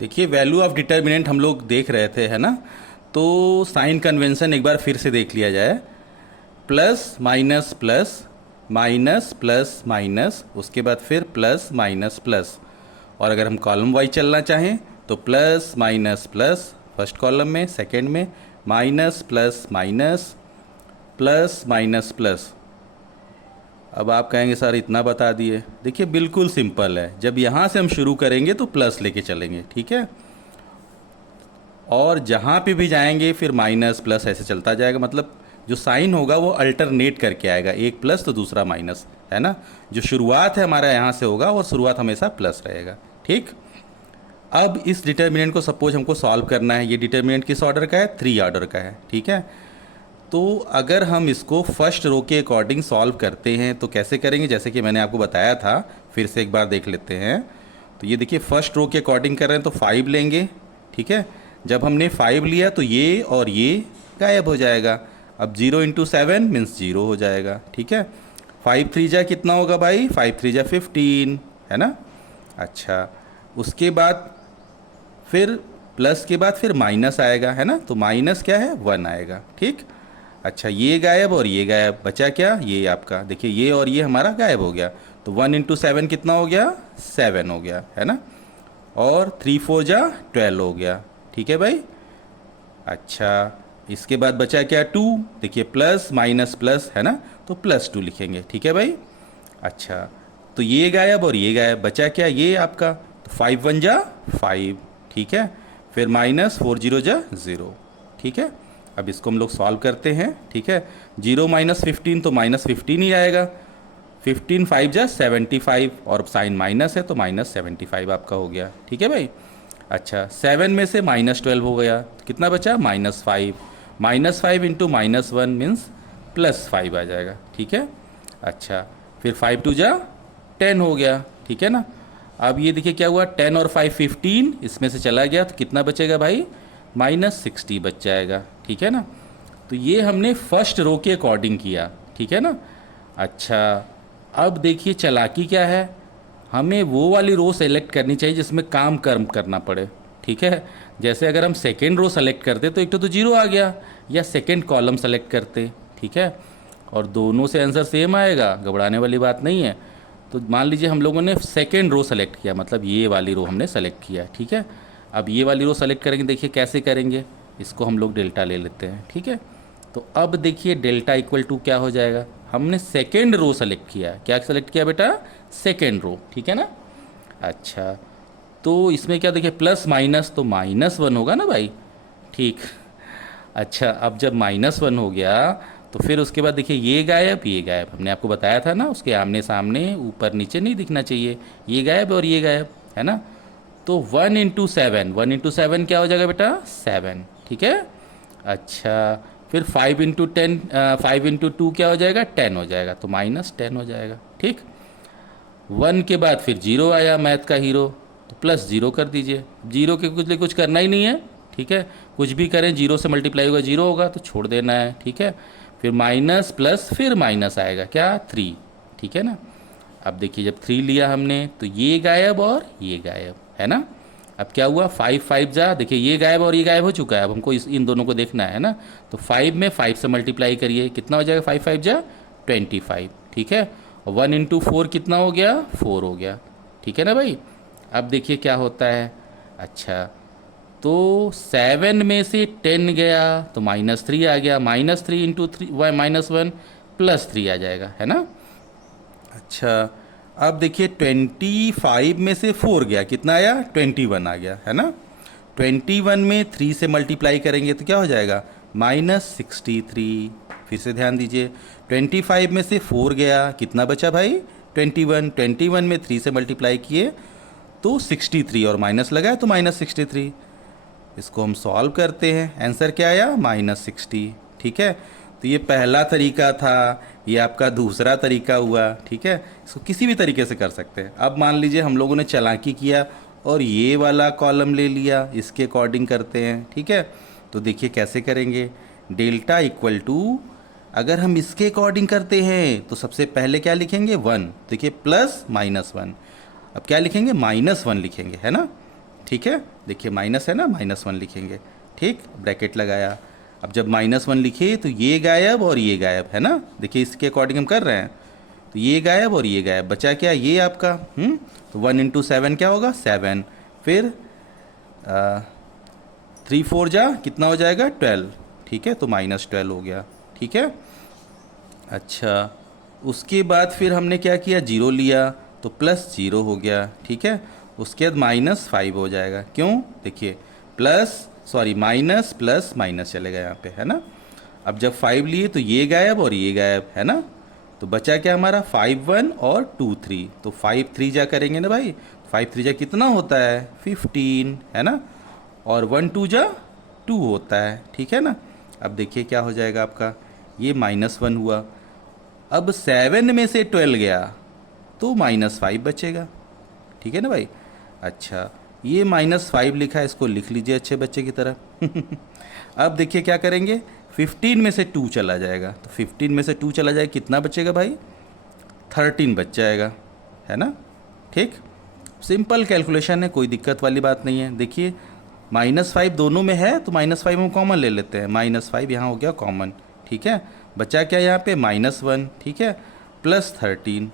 देखिए value of determinant हम लोग देख रहे थे, है ना। तो साइन कन्वेंशन एक बार फिर से देख लिया जाए। Plus minus plus, minus plus minus, उसके बाद फिर प्लस माइनस प्लस। और अगर हम कॉलम वाइज चलना चाहें तो plus minus plus first column में, सेकंड में minus plus minus, plus minus plus. अब आप कहेंगे सर इतना बता दिए। देखिए बिल्कुल सिंपल है, जब यहाँ से हम शुरू करेंगे तो प्लस लेके चलेंगे, ठीक है। और जहाँ पे भी जाएंगे फिर माइनस प्लस ऐसे चलता जाएगा, मतलब जो साइन होगा वो अल्टरनेट करके आएगा, एक प्लस तो दूसरा माइनस, है ना। जो शुरुआत है हमारा यहाँ से होगा और शुरुआत हमेशा प्लस रहेगा, ठीक। अब इस डिटर्मिनेंट को सपोज हमको सॉल्व करना है। ये डिटर्मिनेंट किस ऑर्डर का है? 3 ऑर्डर का है, ठीक है। तो अगर हम इसको फर्स्ट रो के अकॉर्डिंग सॉल्व करते हैं तो कैसे करेंगे, जैसे कि मैंने आपको बताया था, फिर से एक बार देख लेते हैं। तो ये देखिए फर्स्ट रो के अकॉर्डिंग कर रहे हैं तो 5 लेंगे, ठीक है। जब हमने 5 लिया तो ये और ये गायब हो जाएगा। अब 0 इंटू 7 मीन्स 0 हो जाएगा, ठीक है। 5 3 जा कितना होगा भाई? 5 3 जा 15, है ना। अच्छा, उसके बाद फिर प्लस के बाद फिर माइनस आएगा, है ना। तो माइनस क्या है? 1 आएगा, ठीक। अच्छा, ये गायब और ये गायब, बचा क्या? ये आपका देखिए ये और ये हमारा गायब हो गया। तो 1 इंटू 7 कितना हो गया? 7 हो गया, है ना। और 3 4 जा 12 हो गया, ठीक है भाई। अच्छा, इसके बाद बचा क्या? 2। देखिए प्लस माइनस प्लस, है ना, तो +2 लिखेंगे, ठीक है भाई। अच्छा, तो ये गायब और ये गायब, बचा क्या? ये आपका। तो 5 1 जा 5, ठीक है। फिर माइनस 4 0 जा 0, ठीक है। अब इसको हम लोग सॉल्व करते हैं, ठीक है। 0 माइनस 15 तो माइनस 15 ही आएगा। 15 5 जा 75 और साइन माइनस है तो माइनस 75 आपका हो गया, ठीक है भाई। अच्छा, 7 में से -12 हो गया, कितना बचा? -5। -5 इंटू -1 मीन्स +5 आ जाएगा, ठीक है। अच्छा, फिर 5 2 जा 10 हो गया, ठीक है ना। अब ये देखिए क्या हुआ, 10 और 5 15, इसमें से चला गया तो कितना बचेगा भाई? -60 बच जाएगा, ठीक है ना। तो ये हमने फर्स्ट रो के अकॉर्डिंग किया, ठीक है ना। अच्छा, अब देखिए चालाकी क्या है, हमें वो वाली रो सेलेक्ट करनी चाहिए जिसमें काम कर्म करना पड़े, ठीक है। जैसे अगर हम सेकेंड रो सेलेक्ट करते तो एक तो 0 आ गया, या सेकेंड कॉलम सेलेक्ट करते, ठीक है। और दोनों से आंसर सेम आएगा, घबराने वाली बात नहीं है। तो मान लीजिए हम लोगों ने सेकेंड रो सेलेक्ट किया, मतलब ये वाली रो हमने सेलेक्ट किया, ठीक है। अब ये वाली रो सेलेक्ट करेंगे, देखिए कैसे करेंगे, इसको हम लोग डेल्टा ले लेते हैं, ठीक है। तो अब देखिए डेल्टा इक्वल टू क्या हो जाएगा, हमने सेकेंड रो सेलेक्ट किया। क्या सेलेक्ट किया बेटा? सेकेंड रो, ठीक है ना। अच्छा, तो इसमें क्या देखिए प्लस माइनस तो -1 होगा ना भाई, ठीक। अच्छा, अब जब -1 हो गया तो फिर उसके बाद देखिए ये गायब ये गायब, हमने आपको बताया था ना, उसके आमने सामने ऊपर नीचे नहीं दिखना चाहिए, ये गायब और ये गायब, है ना। तो 1 इंटू 7, 1 इंटू 7 क्या हो जाएगा बेटा? 7, ठीक है। अच्छा, फिर 5 इंटू 10, 5 इंटू 2 क्या हो जाएगा? 10 हो जाएगा, तो -10 हो जाएगा, ठीक। 1 के बाद फिर 0 आया, मैथ का हीरो, तो +0 कर दीजिए। 0 के कुछ लिए कुछ करना ही नहीं है, ठीक है। कुछ भी करें 0 से मल्टीप्लाई होगा 0 होगा, तो छोड़ देना है, ठीक है। फिर माइनस प्लस फिर माइनस आएगा, क्या? 3, ठीक है ना। अब देखिए जब 3 लिया हमने तो ये गायब और ये गायब, है ना। अब क्या हुआ? 5 5 जा, देखिए ये गायब और ये गायब हो चुका है, अब हमको इन दोनों को देखना है ना। तो 5 में 5 से मल्टीप्लाई करिए, कितना हो जाएगा? 5 5 जा 25, ठीक है। और 1 इंटू 4 कितना हो गया? 4 हो गया, ठीक है ना भाई। अब देखिए क्या होता है। अच्छा, तो 7 में से 10 गया तो -3 आ गया, -3 इंटू 3 -1 +3 आ जाएगा, है ना। अच्छा, अब देखिए 25 में से 4 गया, कितना आया? 21 आ गया, है ना। 21 में 3 से मल्टीप्लाई करेंगे तो क्या हो जाएगा? -63। फिर से ध्यान दीजिए, 25 में से 4 गया, कितना बचा भाई? 21। 21 में 3 से मल्टीप्लाई किए तो 63 और माइनस लगाया तो -63। इसको हम सॉल्व करते हैं, आंसर क्या आया? -60, ठीक है। तो ये पहला तरीका था, ये आपका दूसरा तरीका हुआ, ठीक है। इसको किसी भी तरीके से कर सकते हैं। अब मान लीजिए हम लोगों ने चालाकी किया और ये वाला कॉलम ले लिया, इसके अकॉर्डिंग करते हैं, ठीक है। तो देखिए कैसे करेंगे। डेल्टा इक्वल टू, अगर हम इसके अकॉर्डिंग करते हैं तो सबसे पहले क्या लिखेंगे? 1, देखिए प्लस -1। अब क्या लिखेंगे? -1 लिखेंगे, है ना। ठीक है, देखिए माइनस है ना, -1 लिखेंगे, ठीक, ब्रैकेट लगाया। अब जब -1 लिखे तो ये गायब और ये गायब, है ना, देखिए इसके अकॉर्डिंग हम कर रहे हैं, तो ये गायब और ये गायब, बचा क्या, ये आपका, तो 1 × 7 क्या होगा, 7, फिर 3 4 जा कितना हो जाएगा, 12, ठीक है, तो -12 हो गया, ठीक है। अच्छा, उसके बाद फिर हमने क्या किया, 0 लिया तो +0 हो गया, ठीक है। उसके बाद -5 हो जाएगा, क्यों, देखिए माइनस प्लस माइनस चलेगा यहाँ पे, है ना। अब जब 5 लिए तो ये गायब और ये गायब, है ना, तो बचा क्या हमारा, 5 1 और 2 3, तो 5 3 जा करेंगे ना भाई, 5 3 जा कितना होता है, 15, है ना, और 1 2 जा 2 होता है, ठीक है ना। अब देखिए क्या हो जाएगा आपका, ये -1 हुआ। अब 7 में से 12 गया तो -5 बचेगा, ठीक है ना भाई। अच्छा, ये -5 लिखा है, इसको लिख लीजिए अच्छे बच्चे की तरह। अब देखिए क्या करेंगे, 15 में से 2 चला जाएगा, तो 15 में से 2 चला जाएगा, कितना बचेगा भाई, 13 बच जाएगा, है ना, ठीक। सिंपल कैलकुलेशन है, कोई दिक्कत वाली बात नहीं है। देखिए -5 दोनों में है तो -5 हम कॉमन ले लेते हैं, -5 यहाँ हो गया कॉमन, ठीक है। बचा क्या यहाँ पे, -1, ठीक है, +13,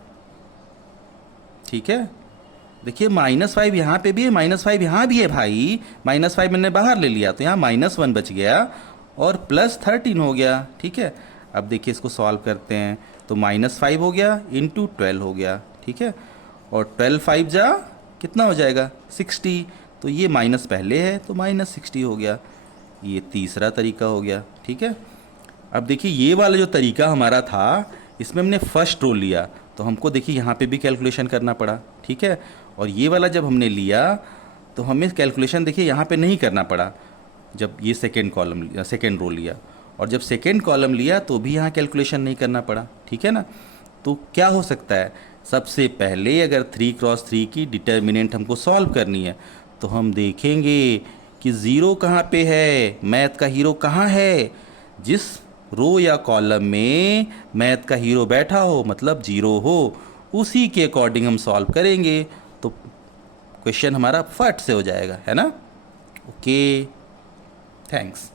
ठीक है। देखिए -5 यहाँ पे भी है, -5 यहाँ भी है भाई, -5 मैंने बाहर ले लिया तो यहाँ -1 बच गया और +13 हो गया, ठीक है। अब देखिए इसको सॉल्व करते हैं, तो -5 हो गया इंटू 12 हो गया, ठीक है, और 12 5 जा कितना हो जाएगा, 60, तो ये माइनस पहले है तो -60 हो गया, ये तीसरा तरीका हो गया, ठीक है। अब देखिए ये वाला जो तरीका हमारा था, इसमें हमने फर्स्ट रो लिया तो हमको देखिए यहाँ पे भी कैलकुलेशन करना पड़ा, ठीक है। और ये वाला जब हमने लिया तो हमें कैलकुलेशन देखिए यहाँ पे नहीं करना पड़ा, जब ये सेकेंड रो लिया, और जब सेकेंड कॉलम लिया तो भी यहाँ कैलकुलेशन नहीं करना पड़ा, ठीक है ना। तो क्या हो सकता है, सबसे पहले अगर 3 × 3 की डिटर्मिनेंट हमको सॉल्व करनी है तो हम देखेंगे कि ज़ीरो कहाँ पे है, मैथ का हीरो कहाँ है, जिस रो या कॉलम में मैथ का हीरो बैठा हो, मतलब 0 हो, उसी के अकॉर्डिंग हम सॉल्व करेंगे तो क्वेश्चन हमारा फट से हो जाएगा, है ना। Okay, thanks.